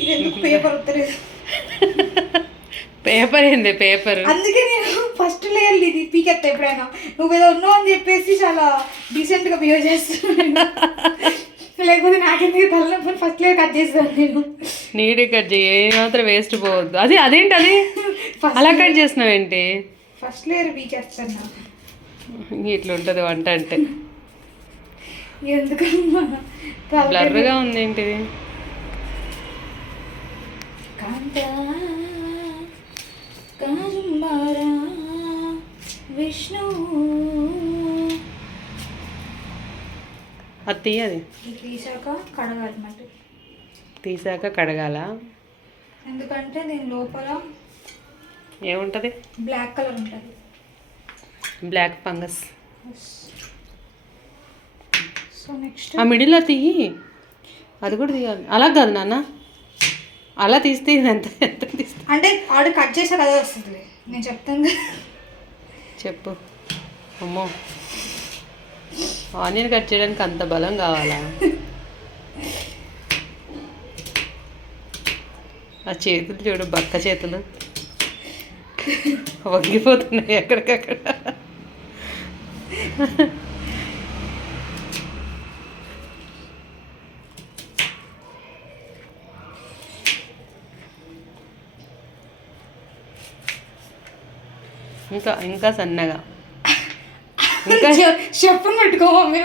ఇది ఎందుకు పేపర్ వస్తలేదు? పేపర్ ఏంది పేపర్? అందుకే నేను ఫస్ట్ లేయర్ ఇది పీకెత్తా ఎప్పుడైనా. నువ్వేదో ఉన్నావు అని చెప్పేసి చాలా డీసెంట్గా బిహేవ్ చేస్తున్నాను. లేకపోతే నాకెందుకు తలనొప్పని ఫస్ట్ లేయర్ కట్ చేస్తాను నేను. నీడి కట్ చేయి, మాత్రం వేస్ట్ పోవద్దు. అదేంటి అది అలా కట్ చేసినావేంటి? ఫస్ట్ లేయర్ పీకేస్తాను. ఇట్లా ఉంటుంది వంట అంటే. ఎందుకమ్మా బ్లర్గా ఉంది ఏంటిది? కాంతా కాజుంబారా విష్ణు అది తీయది. తీసాక కడగాలన్నమాట. తీసాక కడగాల. ఎందుకంటే దీని లోపల ఏముంటుంది? బ్లాక్ కలర్ ఉంటుంది. Black fungus. సో నెక్స్ట్ ఆ మిడిల్లో తీయి, అది కూడా తీయాలి. అలా కాదు నాన్న, అలా తీస్తే ఎంత ఎంత తీస్తే అంటే ఆర్డర్ కట్ చేసాక అదే వస్తుంది. నేను చెప్తాను కదా. చెప్పు. అమ్మో, ఆనియన్ కట్ చేయడానికి అంత బలం కావాలా? ఆ చేతులు చూడు, బక్క చేతులు వంగిపోతున్నాయి ఎక్కడికక్కడ. ఇంకా ఇంకా సన్నగా, ఇంకా చెప్పు పెట్టుకో మమ్మీ.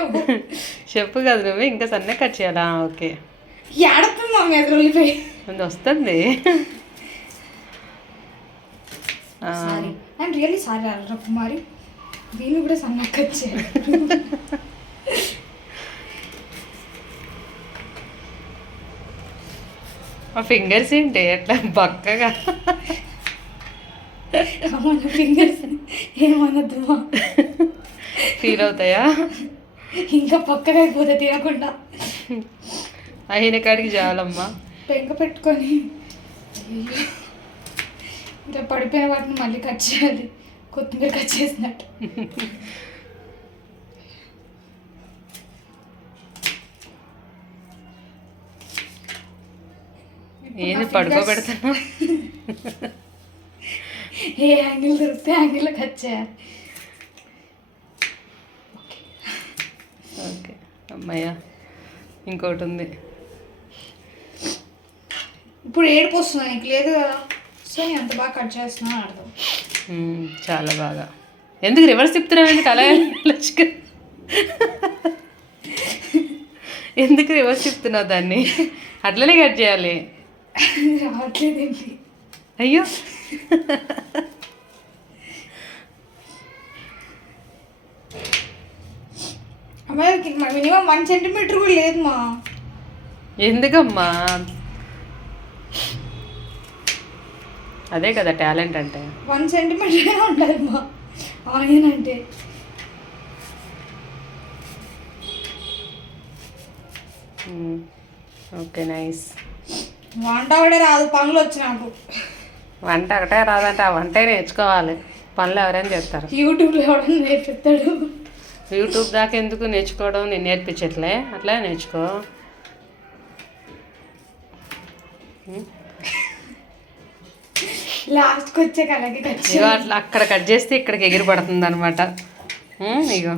చెప్పు కదా నువ్వు, ఇంకా సన్నగా కట్ చేయాలా? ఓకే. ఏడుతుంది మమ్మీ అది వెళ్ళిపోయి. అది వస్తుంది. సారీ, అండ్ రియల్లీ సారీ అల్రా కుమారి. దీన్ని కూడా సన్నగా కట్ చేయాలి. ఆ ఫింగర్స్ ఏంటి అట్లా బక్కగా? ఫింగర్స్ ఏమన్నద్దుమా, ఫీల్ అవుతాయా? ఇంకా పక్కగా అయిపోతే తినకుండా. అయిన కాడికి చాలమ్మా. పెంక పెట్టుకొని ఇంకా పడిపోయిన వాటిని మళ్ళీ కట్ చేయాలి, కొత్తిమీర కట్ చేసినట్టు. ఏంది పడుకోబెడతాను? ఏ యాంగిల్ దొరికితే యాంగిల్లో కట్ చేయాలి. ఓకే అమ్మయ్య, ఇంకోటి ఉంది. ఇప్పుడు ఏడుపు వస్తున్నా నీకు లేదు కదా, సో నేను అంత బాగా కట్ చేస్తున్నా అర్థం. చాలా బాగా. ఎందుకు రివర్స్ తిప్పుతున్నావు? అలా ఎందుకు రివర్స్ తిప్పుతున్నావు దాన్ని? అట్లనే కట్ చేయాలి. రావట్లేదేంటి? అయ్యో, అమ్మాయి మినిమం 1 సెంటీమీటర్ కూడా లేదు మా. ఎందుకమ్మా? అదే కదా టాలెంట్ అంటే. 1 సెంటీమీటర్ ఉండాలి మా ఆనియన్ అంటే. Okay, nice. వంట ఒకటే రాదు, పనులు వచ్చి నాకు. వంట ఒకటే రాదంటే ఆ వంటే నేర్చుకోవాలి. పనులు ఎవరైనా చేస్తారు. యూట్యూబ్లో ఎవడన్నా నేర్పిస్తాడు. యూట్యూబ్ దాకా ఎందుకు నేర్చుకోవడం? నేను నేర్పించట్లే, అట్లా నేర్చుకో. లాస్ట్కి వచ్చే అలాగే కట్ ఇగో అట్లా అక్కడ కట్ చేస్తే ఇక్కడికి ఎగిరి పడుతుంది అనమాట. ఇగో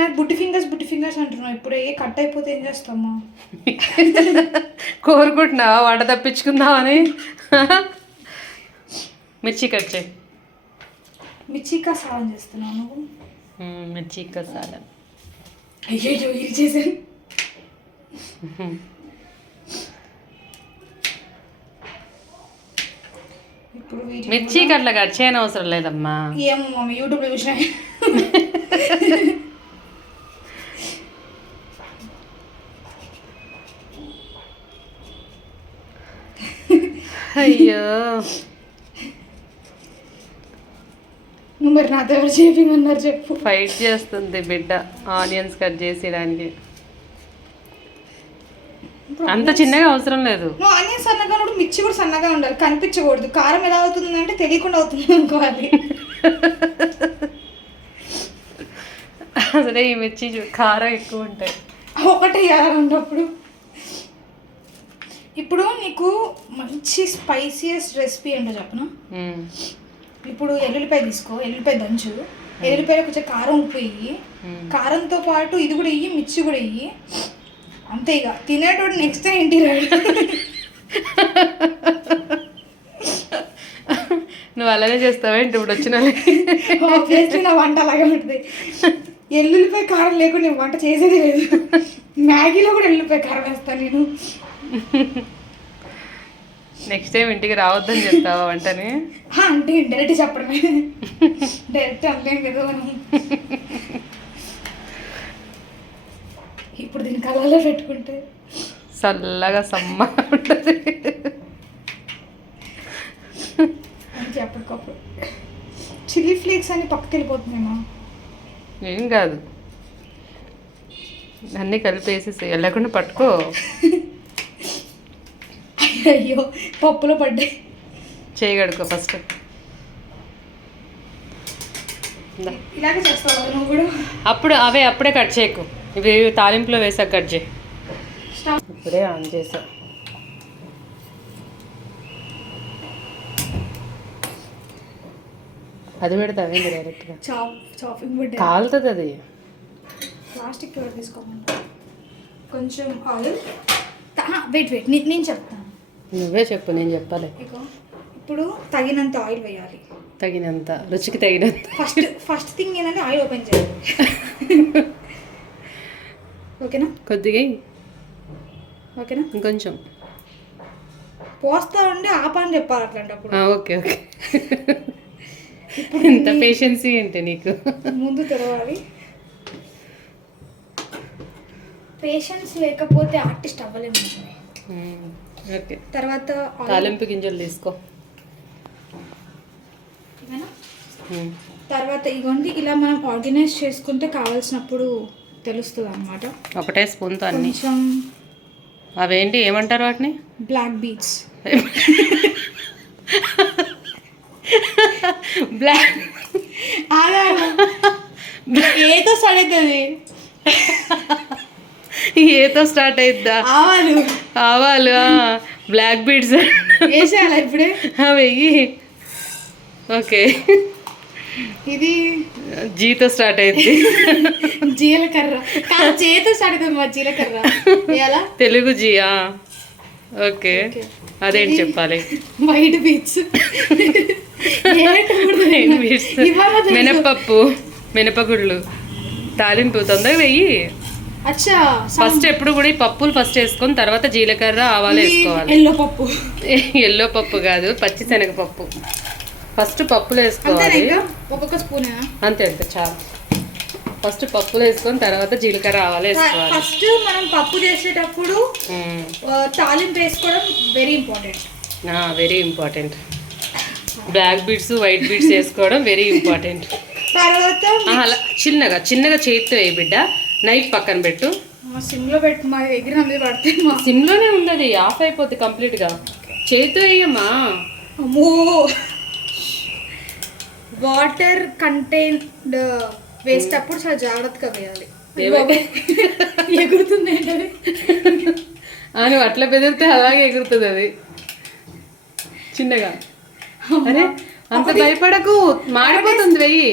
నాకు బుట్టి ఫింగర్స్ అంటున్నావు. ఇప్పుడు ఏ కట్ అయిపోతే ఏం చేస్తామా? కోరుకుంటున్నావా వంట తప్పించుకుందామని? మిర్చి కట్ చేయి. మిర్చి కసాలం చేస్తున్నావు నువ్వు? మిర్చి కసాలం. అయ్యో ఇది చేశాను. ఇప్పుడు మిర్చికి అట్లా కట్ చేయని అవసరం లేదమ్మా. ఏమో మమ్మీ యూట్యూబ్లో చూసినా. అయ్యో, నువ్వు మరి నాతో ఎవరు చేయమన్నారు చెప్పు. ఫైట్ చేస్తుంది బిడ్డ ఆనియన్స్ కట్ చేసేయడానికి. అంత చిన్నగా అవసరం లేదు. నువ్వు ఆనియన్ సన్నగా ఉన్నప్పుడు మిర్చి కూడా సన్నగా ఉండాలి, కనిపించకూడదు. కారం ఎలా అవుతుంది అంటే తెలియకుండా అవుతుంది అనుకోవాలి. అసలే ఈ మిర్చి కారం ఎక్కువ ఉంటాయి. ఒకటి వేయాలన్నప్పుడు. ఇప్పుడు నీకు మంచి స్పైసియస్ట్ రెసిపీ ఏంటో చెప్పనా? ఇప్పుడు ఎల్లుల్లిపాయ తీసుకో, ఎల్లుల్లిపాయ దంచు, ఎల్లుల్లిపాయ కొంచెం కారం ఉప్పు వేయి, కారంతో పాటు ఇది కూడా వేయి, మిర్చి కూడా వేయి, అంతే. ఇక తినేటోడు నెక్స్ట్ టైం ఇంటికి రాడు. నువ్వు అలానే చేస్తావేంటి ఇప్పుడు వచ్చిన ఆబ్వియస్లీ నా వంట అలాగే ఉంటుంది. ఎల్లుల్లిపాయ కారం లేకుండా నేను వంట చేసేది లేదు. మ్యాగీలో కూడా ఎల్లుల్లిపాయ కారం వేస్తాను నేను. నెక్స్ట్ టైం ఇంటికి రావద్దని చెప్తావా వంటని? అంటే డైరెక్ట్ చెప్పడమే, డైరెక్ట్ అనలేం కదా మనం. ఇప్పుడు దీని కళ్ళలో పెట్టుకుంటే చల్లగా సమ్మ ఉంటుంది. మంచి అప్పటికప్పుడు చిల్లీ ఫ్లేక్స్ అని పక్కకి వెళ్ళిపోతుందేమో. ఏం కాదు, అన్నీ కలిపేసి వెళ్ళకుండా పట్టుకో. అయ్యో పప్పులో పడ్డాయి. చేయగడుకో ఫస్ట్. ఇలాగే చేస్తావు నువ్వు కూడా? అప్పుడే కట్ చేయకు, ఇవి తాలింపులో వేసాక కట్ చేయి. ఇప్పుడే ఆన్ చేసా. అది పెడతావేంటి డైరెక్ట్గా? చాపింగ్ బుడ్ కాలుతుంది అది. ప్లాస్టిక్ కవర్ తీసుకోమంటా. కొంచెం ఆయిల్. వెయిట్ నేను చెప్తాను. నువ్వే చెప్పు, నేను చెప్పాలి. ఇప్పుడు తగినంత ఆయిల్ వేయాలి. తగినంత, రుచికి తగినంత. ఫస్ట్ థింగ్ ఏంటంటే ఆయిల్ ఓపెన్ చేయాలి. ఓకేనా? కొద్దిగా ఓకేనా? ఇంకొంచెం పోస్తా ఉండి ఆపని చెప్పాలి అట్లాంటప్పుడు. ఓకే. ఎంత పేషెన్సీ ఏంటి నీకు? ముందు తెరవాలి. పేషెన్స్ లేకపోతే ఆర్టిస్ట్ అవ్వలేము. ఓకే. తర్వాత తాలింపు గింజలు తీసుకో. తర్వాత ఇగోండి ఇలా మనం ఆర్గనైజ్ చేసుకుంటే కావాల్సినప్పుడు తెలుస్తుంది అన్నమాట. ఒకటే స్పూన్తో అన్ని. కొంచెం అవేంటి ఏమంటారు వాటిని? Black beads. బ్లాక్ ఏదో సడవుతుంది. ఏతో స్టార్ట్ అయిద్దా? ఆవాలు. బ్లాక్ బీడ్స్ వేసేయాలా ఇప్పుడే? వెయ్యి. ఓకే. ఇది జీతో స్టార్ట్ అయింది. జీలకర్ర చేతో స్టార్ట్ అవుతుంది. మా జీలకర్ర తెలుగు జీయా? ఓకే. అదేంటి చెప్పాలి? White beats. మినపప్పు, మినపగుళ్ళు. తాలింపు తొందరగా వెయ్యి. అచ్చా. ఫస్ట్ ఎప్పుడు కూడా ఈ పప్పులు ఫస్ట్ వేసుకొని తర్వాత జీలకర్ర ఆవాలు వేసుకోవాలి. ఎల్లో పప్పు కాదు, పచ్చి శనగపప్పు. ఫస్ట్ పప్పులు వేసుకోవాలి. ఒక్కొక్క స్పూన్ అంతే చాలు. ఫస్ట్ పప్పులు వేసుకొని తర్వాత జీలకర్ర ఆవాలు వేసుకోవాలి. ఫస్ట్ మనం పప్పు చేసేటప్పుడు తాలింపు వేసుకోవడం very important. Very important. Black బీట్స్, వైట్ బీట్స్ వేసుకోవడం వెరీ ఇంపార్టెంట్. తర్వాత అలా చిన్నగా చేతితో వేయి బిడ్డ. నైట్ పక్కన పెట్టు. సిమ్లో పెట్టు. మా ఎగిరి మీద పడితే సిమ్లోనే ఉండదు, ఆఫ్ అయిపోద్ది కంప్లీట్గా. చేతితో వేయమ్మా. అమ్మో. వాటర్ కంటైన్డ్ వేసేటప్పుడు చాలా జాగ్రత్తగా వేయాలి. ఎగురుతుంది. నువ్వు అట్లా బెదిరితే అలాగే ఎగురుతుంది అది చిన్నగా. అరే అంత భయపడకు, మాడిపోతుంది. వెయ్యి.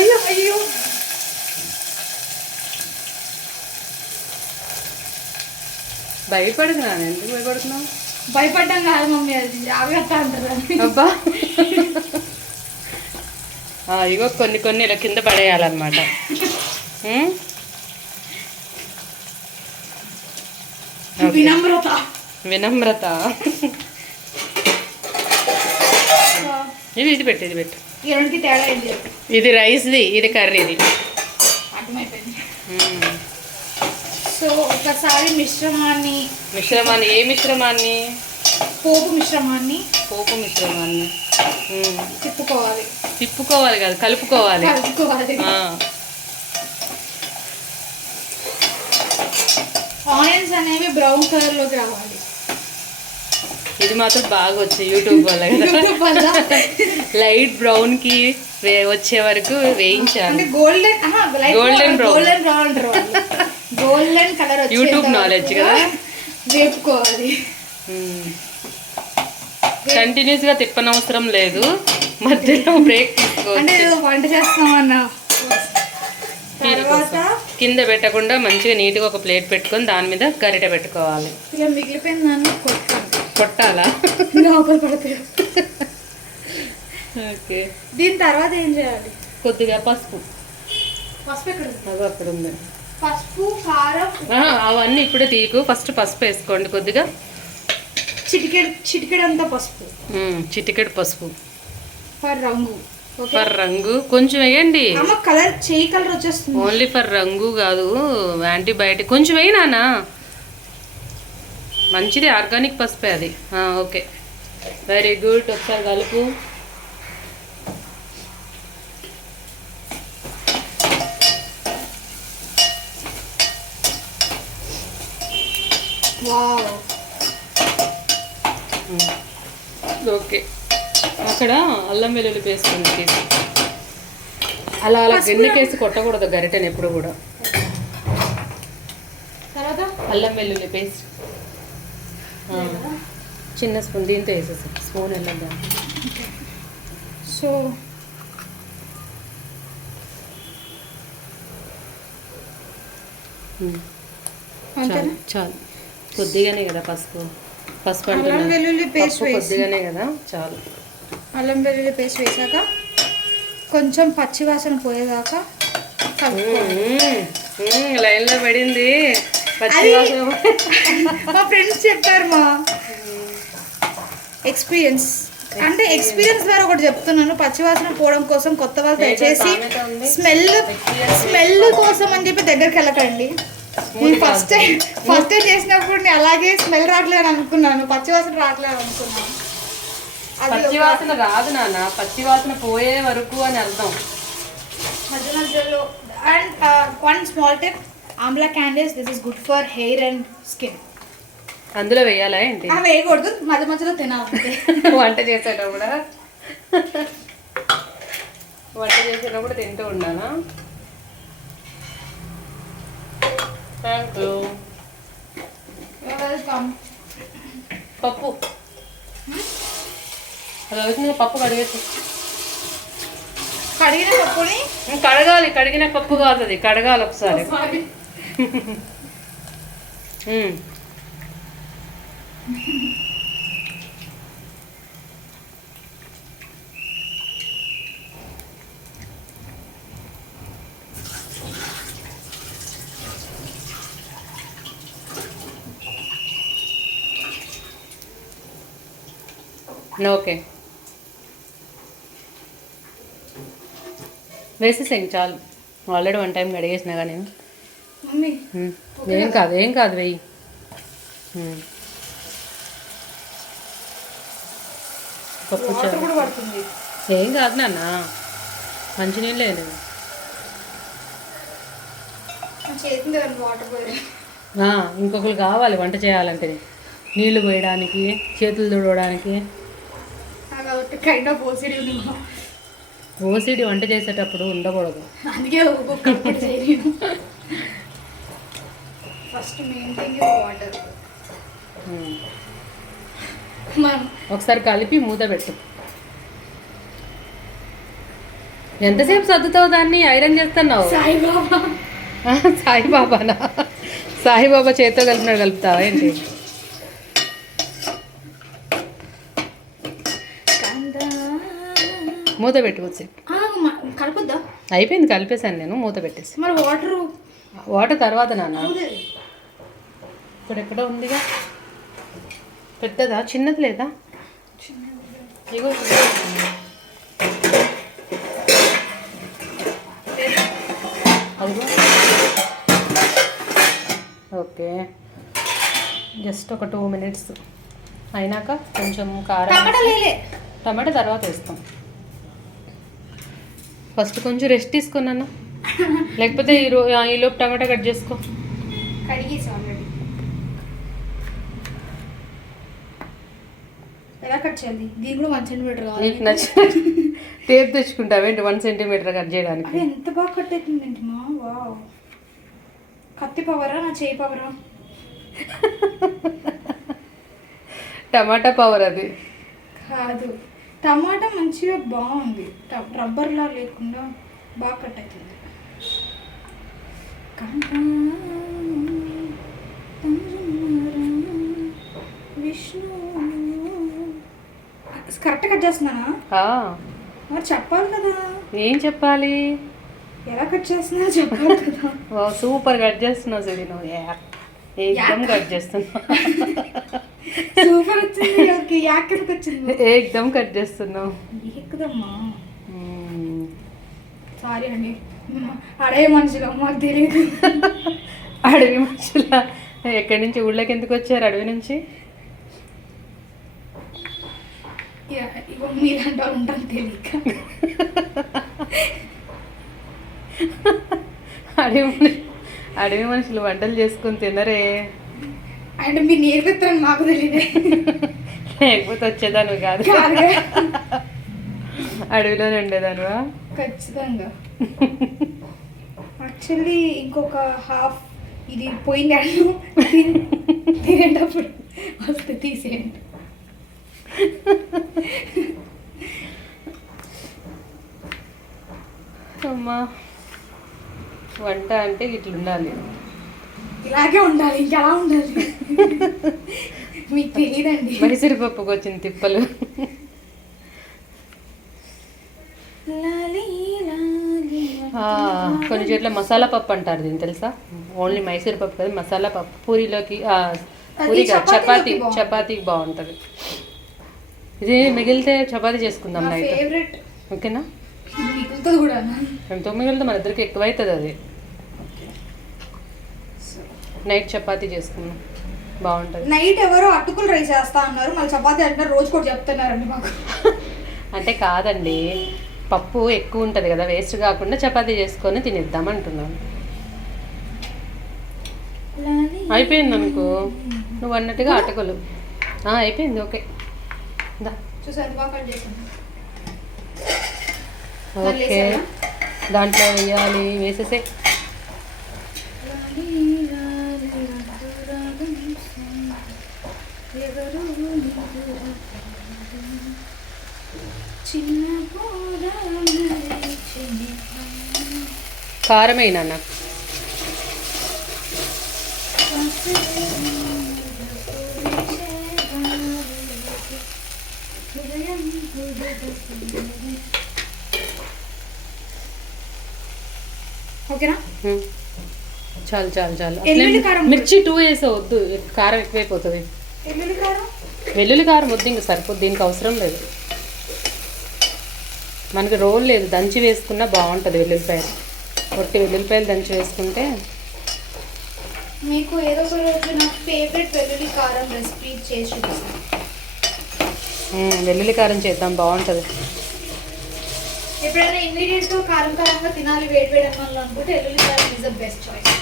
అయ్యో భయపడకు. నాన్న ఎందుకు భయపడుతున్నావు? భయపడ్డాం కాదు మమ్మీ, అది జాగ్రత్త అంటారు. అబ్బా. ఇగో కొన్ని ఇలా కింద పడేయాలన్నమాట. వినమ్రత. ఇది పెట్టు. ఇది రైస్ది, ఇది కర్రీది. సో ఒకసారి మిశ్రమాన్ని ఏ మిశ్రమాన్ని? పోపు మిశ్రమాన్ని తిప్పుకోవాలి కాదు, కలుపుకోవాలి. ఆనియన్స్ అనేవి బ్రౌన్ కలర్ లోకి రావాలి. ఇది మాత్రం బాగా వచ్చాయి యూట్యూబ్ వల్ల కదా. లైట్ బ్రౌన్ కి వచ్చే వరకు వేయించాలి. Golden brown golden colour YouTube knowledge కదా. వేపుకోవాలి. కంటిన్యూస్ గా తిప్పనవసరం లేదు, మధ్యలో బ్రేక్ తీసుకోవాలి. అంటే వంట చేస్తామన్నా తర్వాత కింద పెట్టకుండా మంచిగా నీట్గా ఒక ప్లేట్ పెట్టుకొని దాని మీద గరిటె పెట్టుకోవాలి. ఇలా మిగిలిపోయిన దాన్ని కొట్టాలా? లోపల పడతాయి. ఓకే. దీని తర్వాత ఏం చేయాలి? కొద్దిగా పసుపు. పసుపు ఎక్కడ? అక్కడ ఉంది. పసుపు, కారం, అవన్నీ ఇప్పుడే తీయకు, ఫస్ట్ పసుపు వేసుకోండి కొద్దిగా. చిటికెడంతా పసుపు. చిటికెడు పసుపు ఫర్ రంగు. ఫర్ రంగు కొంచెం వేయండి. కలర్ చేయి కలర్ వచ్చేస్తుంది. ఓన్లీ ఫర్ రంగు కాదు, యాంటీబయాటిక్. కొంచెం వేయి నాన్న, మంచిది, ఆర్గానిక్ పసుపే అది. Okay, very good. ఒకసారి కలుపు. ఓకే, అక్కడ అల్లం వెల్లుల్లి పేస్ట్ ఉంది, అలా అలా గిన్నెకేసి కొట్టకూడదు గరిటెని ఎప్పుడు కూడా. తర్వాత అల్లం వెల్లుల్లి పేస్ట్ చిన్న స్పూన్, దీంతో వేసేసి స్పూన్ వెళ్ళద్దాం. సో చాలు, కొద్దిగానే కదా పసుపు. పసుపు అల్లం వెల్లుల్లి పేస్ట్ కొద్దిగానే కదా, చాలు. అల్లం వెల్లుల్లి పేస్ట్ వేసాక కొంచెం పచ్చివాసన పోయేదాకా లైన్లో పడింది పచ్చివాసన. మా ఫ్రెండ్స్ చెప్పారు, మా ఎక్స్పీరియన్స్ అంటే ఎక్స్పీరియన్స్ ద్వారా ఒకటి చెప్తున్నాను. పచ్చివాసన పోవడం కోసం కొత్త వాళ్ళు దయచేసి స్మెల్ కోసం అని చెప్పి దగ్గరికి వెళ్ళకండి. నేను ఫస్ట్ టైం చేసినప్పుడు నేను అలాగే స్మెల్ రావట్లేదు అనుకున్నాను, పచ్చివాసన రావట్లేదు అనుకున్నాను. పచ్చివాసన రాదు నాన్న, పచ్చివాసన పోయే వరకు అని అర్థం. మధ్య మధ్యలో. And one small tip, Amla candles, this is good for hair and skin. అందులో వేయాలా ఏంటి? వేయకూడదు, మధ్య మధ్యలో తినాలి. వంట చేసేటప్పుడు తింటూ ఉండాలా? Thank you. వెల్కమ్. పప్పు పప్పు కడిగేసి, కడిగిన పప్పుని కడగాలి. కడిగిన పప్పు కాదు అది, కడగాలి ఒకసారి. ఓకే, వేసేసేయండి చాలు. ఆల్రెడీ 1 టైం కడిగేసినా కానీ ఏం కాదు, ఏం కాదు, వెయ్యి. పప్పు ఏం కాదు నాన్న, మంచినీళ్ళే. ఇంకొకరు కావాలి వంట చేయాలంటే, నీళ్లు పోయడానికి, చేతులు తుడవడానికి. ఓసిడి వంట చేసేటప్పుడు ఉండకూడదు. అందుకే first main thing is water. ఒకసారి కలిపి మూత పెట్టు. ఎంతసేపు సర్దుతావు దాన్ని? ఐరన్ చేస్తున్నావు? సాయిబాబానా? సాయిబాబా చేతితో కలిపినాడు కలుపుతావా ఏంటి? మూత పెట్టి వచ్చి కలుపుద్దా? అయిపోయింది, కలిపేశాను నేను, మూత పెట్టేసి. మరి వాటర్ తర్వాత నాన్న, ఇక్కడ ఎక్కడ ఉందిగా, పెద్దదా చిన్నది లేదా? ఇగో అదిగో. ఓకే, జస్ట్ ఒక 2 minutes అయినాక కొంచెం కారం, టమాటా తర్వాత వేస్తాం. ఫస్ట్ కొంచెం రెస్ట్ తీసుకున్నాను, లేకపోతే ఈలోపు టమాటా కట్ చేసుకో. ఎలా కట్ చేయాలి? దీని కూడా 1 centimeter కావాలి. నీకు నచ్చిన టేప్ తెచ్చుకుంటావేంటి 1 centimeter కట్ చేయడానికి? ఎంత బాగా కట్ అవుతుందండి మా. వావ్, కత్తి పవరా నా చేయి పవరా? టమాటా పవర్ అది. కాదు, టమాటా మంచిగా బాగుంది, రబ్బర్లా లేకుండా బాగా కట్ అవుతుంది. విష్ణు కరెక్ట్ కట్ చేస్తున్నానా? మరి చెప్పాలి కదా. ఏం చెప్పాలి? ఎలా కట్ చేస్తున్నా చెప్పాలి కదా. సూపర్ కట్ చేస్తున్నావు సరే నువ్వు. ఏకదమ్ కట్ చేస్తున్నావు. సూపర్ వచ్చింది. ఓకే, యాక్కడికి వచ్చింది. ఏకదమ్ కట్ చేస్తున్నావు. ఏకదమ్మా. సారీ అండి, అడవి మనుషులు మాకు తెలియదు. అడవి మనుషుల ఎక్కడి నుంచి ఊళ్ళోకి ఎందుకు వచ్చారు? అడవి నుంచి. ఇగో మీలాంటి వాళ్ళు ఉంటాను తెలియక. అడవి మనుషులు వంటలు చేసుకుని తినరే. అంటే మీరు నేర్పిస్తారని మాకు తెలియదు. లేకపోతే వచ్చేదాను కాదు, అడవిలోనే ఉండేదానువా? ఖచ్చితంగా. యాక్చువల్లీ ఇంకొక హాఫ్ ఇది పోయింది, తినేటప్పుడు వస్తే తీసేయండి. అమ్మా, వంట అంటే ఇట్లా ఉండాలి, ఇలాగే ఉండాలి, ఇంకెలా ఉండాలి మీకు తెలియదండి. మైసూరు పప్పుకి వచ్చిన తిప్పలు. కొన్ని చోట్ల మసాలా పప్పు అంటారు దీన్ని, తెలుసా? ఓన్లీ మైసూరు పప్పు కదా, మసాలా పప్పు. పూరీలోకి, పూరి చపాతీకి బాగుంటుంది. ఇది మిగిలితే చపాతీ చేసుకుందాం నైట్, ఓకేనా? ఎంతో మిగిలితే మన ఇద్దరికి ఎక్కువైతుంది అది. నైట్ చపాతీ చేసుకుందాం, బాగుంటుంది. నైట్ ఎవరో అటుకులు రైస్ చేస్తా అన్నారు, మళ్ళీ చపాతీ అంటున్నారు, రోజు కూడా చెప్తున్నారండి మాకు. అంటే కాదండి, పప్పు ఎక్కువ ఉంటుంది కదా, వేస్ట్ కాకుండా చపాతీ చేసుకొని తినేద్దాం అంటున్నాను. అయిపోయింది అనుకో, నువ్వు అన్నట్టుగా అటుకులు అయిపోయింది. ఓకే, ఓకే, దాంట్లో వేయాలి, వేసేసే. కారమేనా నాకు? ఓకేనా? చాలు చాలు చాలు. మిర్చి 2 వేసవద్దు, కారం ఎక్కువైపోతుంది. వెల్లుల్లి కారం వద్దు, ఇంకా సరిపోద్ది, దీనికి అవసరం లేదు. మనకి రోల్ లేదు, దంచి వేసుకున్నా బాగుంటుంది. వెల్లుల్లిపాయలు, ఒట్టి వెల్లుల్లిపాయలు దంచి వేసుకుంటే. మీకు ఏదో ఒక రోజు నా ఫేవరెట్ వెల్లుల్లి కారం రెసిపీ చేసి చూపిస్తాను. వెల్లుల్లి కారం చేద్దాం, బాగుంటుంది. ఎప్పుడైనా ఇంగ్రీడియంట్తో కారం కారంగా తినాలి వేడి వేడి అన్నంలో అనుకుంటే వెల్లుల్లి కారం is the best choice.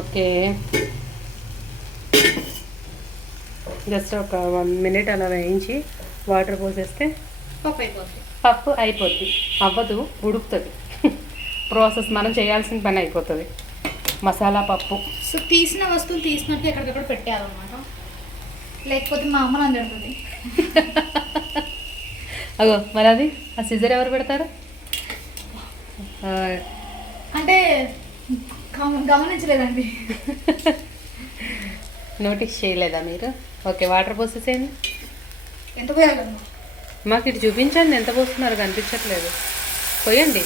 Okay, just ఒక 1 minute అలా వేయించి వాటర్ పోసేస్తే పప్పు అయిపోద్ది. అవ్వదు, ఉడుకుతుంది. ప్రాసెస్ మనం చేయాల్సిన పని అయిపోతుంది. మసాలా పప్పు. సో తీసిన వస్తువులు తీసినట్టు ఎక్కడికక్కడ పెట్టేయాలన్నమాట, లేకపోతే మా అమ్మ నన్ను తిడుతుంది. అగో మరి అది ఆ సిజర్ ఎవరు పెడతారు? అంటే గమనించలేదండి. నోటీస్ చేయలేదా మీరు? ఓకే, వాటర్ పోసేసేయండి. ఎంత పోయాలమ్మా? మాకు ఇటు చూపించండి, ఎంత పోస్తున్నారు కనిపించట్లేదు. పోయండి,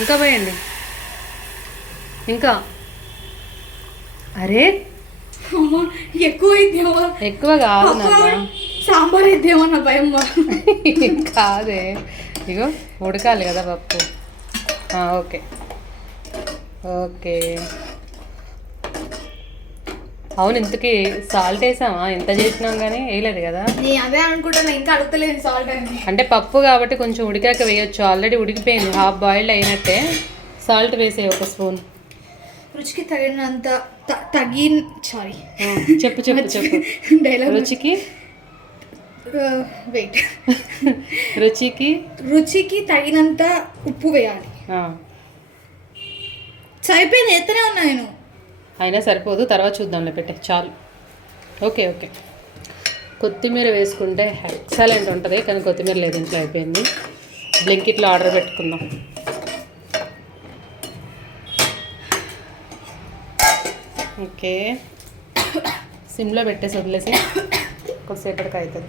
ఇంకా పోయండి, ఇంకా. అరే ఎక్కువ కాదు, సాంబార్ అయితేమో నా భయం. కాదే, ఇగో ఉడకాలి కదా పప్పు. Okay okay. అవును, ఇంతకీ సాల్ట్ వేసామా? ఎంత చేసినాం కానీ వేయలేదు కదా. అదే అనుకుంటున్నా, ఇంకా అడుగుతలేదు సాల్ట్ అని. అంటే పప్పు కాబట్టి కొంచెం ఉడికాక వేయొచ్చు, ఆల్రెడీ ఉడికిపోయింది, హాఫ్ బాయిల్డ్ అయినట్టే. సాల్ట్ వేసే 1 స్పూన్. రుచికి తగినంత సారీ చెప్పు చెప్పు చెప్పు. రుచికి వెయిట్ రుచికి తగినంత ఉప్పు వేయాలి. సరిపోయింది, ఎత్తనే ఉన్నా నేను. అయినా సరిపోదు, తర్వాత చూద్దాంలే, పెట్టే చాలు. Okay okay. కొత్తిమీర వేసుకుంటే ఎక్సలెంట్ ఉంటుంది, కానీ కొత్తిమీర లేదు ఇంట్లో, అయిపోయింది. బ్లింకిట్లో ఆర్డర్ పెట్టుకుందాం. ఓకే, సిమ్లో పెట్టేసి వదిలేసి కొద్దిసేపటికి అవుతుంది.